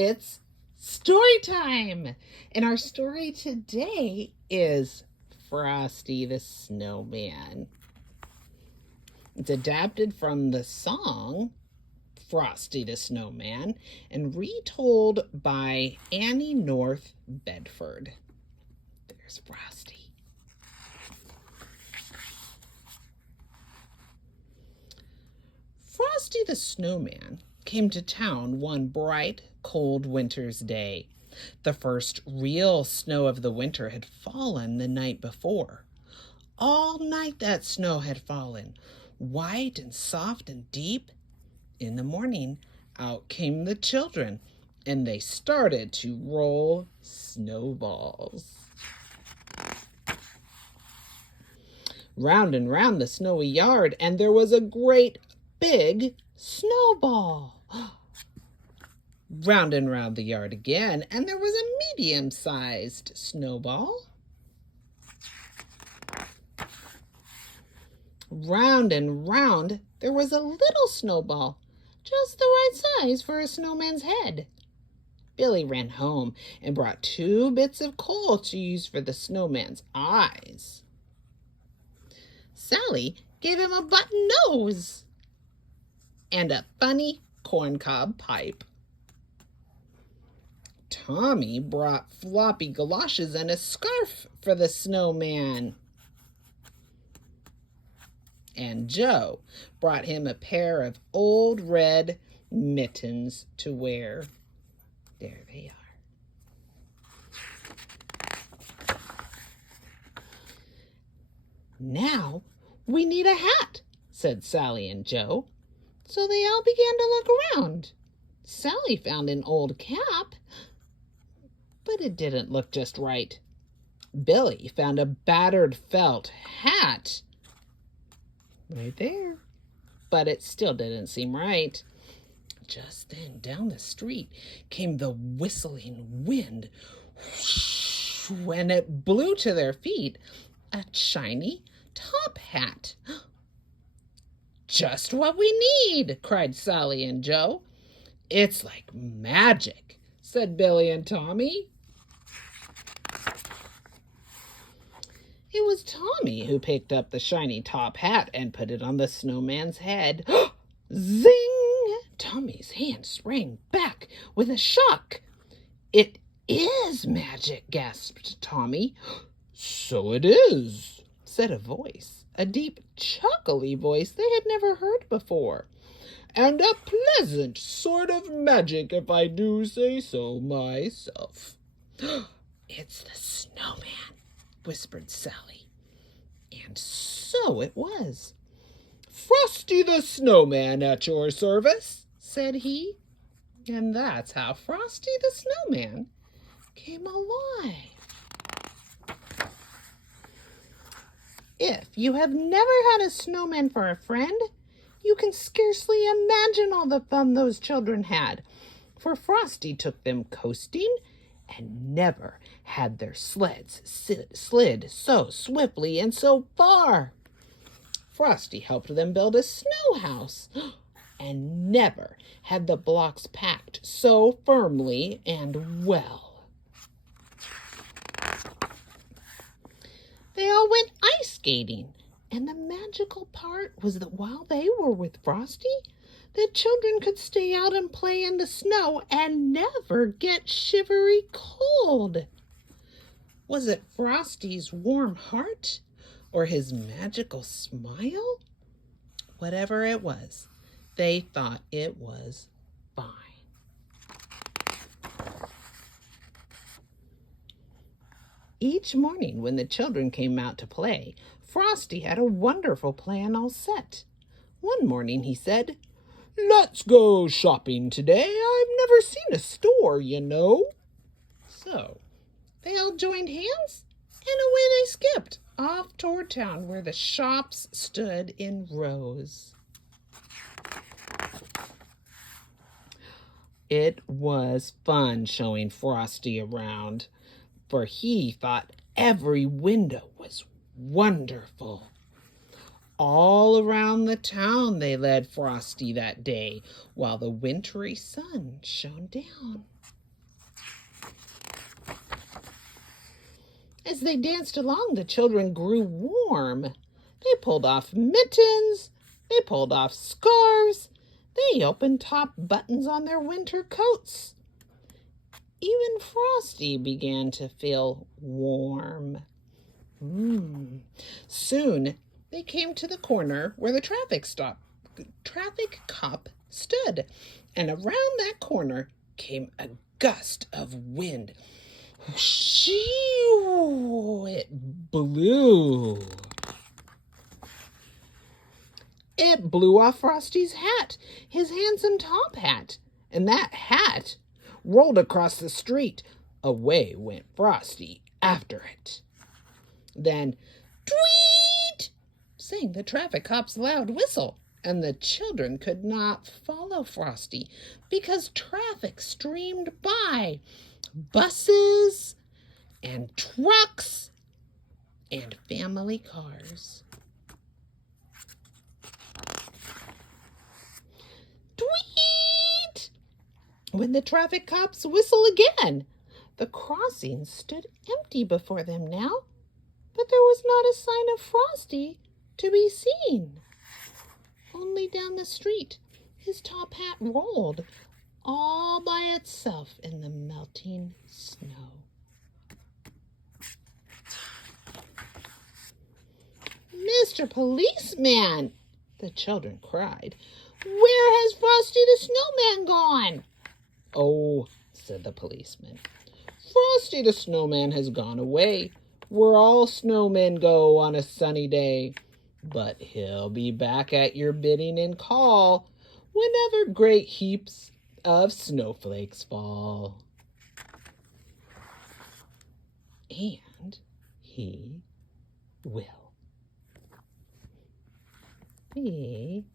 It's story time! And our story today is Frosty the Snowman. It's adapted from the song Frosty the Snowman and retold by Annie North Bedford. There's Frosty. Frosty the Snowman came to town one bright, cold winter's day. The first real snow of the winter had fallen the night before. All night that snow had fallen, white and soft and deep. In the morning, out came the children, and they started to roll snowballs. Round and round the snowy yard, and there was a great big snowball. Round and round the yard again, and there was a medium-sized snowball. Round and round there was a little snowball, just the right size for a snowman's head. Billy ran home and brought 2 bits of coal to use for the snowman's eyes. Sally gave him a button nose and a funny corncob pipe. Tommy brought floppy galoshes and a scarf for the snowman. And Joe brought him a pair of old red mittens to wear. There they are. Now we need a hat, said Sally and Joe. So they all began to look around. Sally found an old cap, but it didn't look just right. Billy found a battered felt hat right there, but it still didn't seem right. Just then, down the street came the whistling wind, and it blew to their feet a shiny top hat. Just what we need, cried Sally and Joe. It's like magic, said Billy and Tommy. It was Tommy who picked up the shiny top hat and put it on the snowman's head. Zing! Tommy's hand sprang back with a shock. It is magic, gasped Tommy. So it is, said a voice, a deep, chuckly voice they had never heard before. And a pleasant sort of magic, if I do say so myself. It's the snowman, whispered Sally. And so it was. Frosty the Snowman at your service, said he. And that's how Frosty the Snowman came alive. If you have never had a snowman for a friend, you can scarcely imagine all the fun those children had, for Frosty took them coasting, and never had their sleds slid so swiftly and so far. Frosty helped them build a snow house, and never had the blocks packed so firmly and well. They all went ice skating, and the magical part was that while they were with Frosty, the children could stay out and play in the snow and never get shivery cold. Was it Frosty's warm heart or his magical smile? Whatever it was, they thought it was fine. Each morning when the children came out to play, Frosty had a wonderful plan all set. One morning he said, "Let's go shopping today. I've never seen a store, you know." So they all joined hands, and away they skipped off toward town where the shops stood in rows. It was fun showing Frosty around, for he thought every window was wonderful. All around the town they led Frosty that day, while the wintry sun shone down. As they danced along, the children grew warm. They pulled off mittens, they pulled off scarves, they opened top buttons on their winter coats. Even Frosty began to feel warm. Soon they came to the corner where the traffic cop stood, and around that corner came a gust of wind. Shoo! It blew. It blew off Frosty's hat, his handsome top hat, and that hat rolled across the street. Away went Frosty after it. Then, tweet! Sang the traffic cop's loud whistle, and the children could not follow Frosty because traffic streamed by. Buses and trucks and family cars. Tweet! When the traffic cops whistle again, the crossing stood empty before them now, but there was not a sign of Frosty to be seen. Only down the street his top hat rolled all by itself in the melting snow. "Mr. Policeman," the children cried, "where has Frosty the Snowman gone?" "Oh," said the policeman, "Frosty the Snowman has gone away, where all snowmen go on a sunny day. But he'll be back at your bidding and call whenever great heaps of snowflakes fall." And he will. Be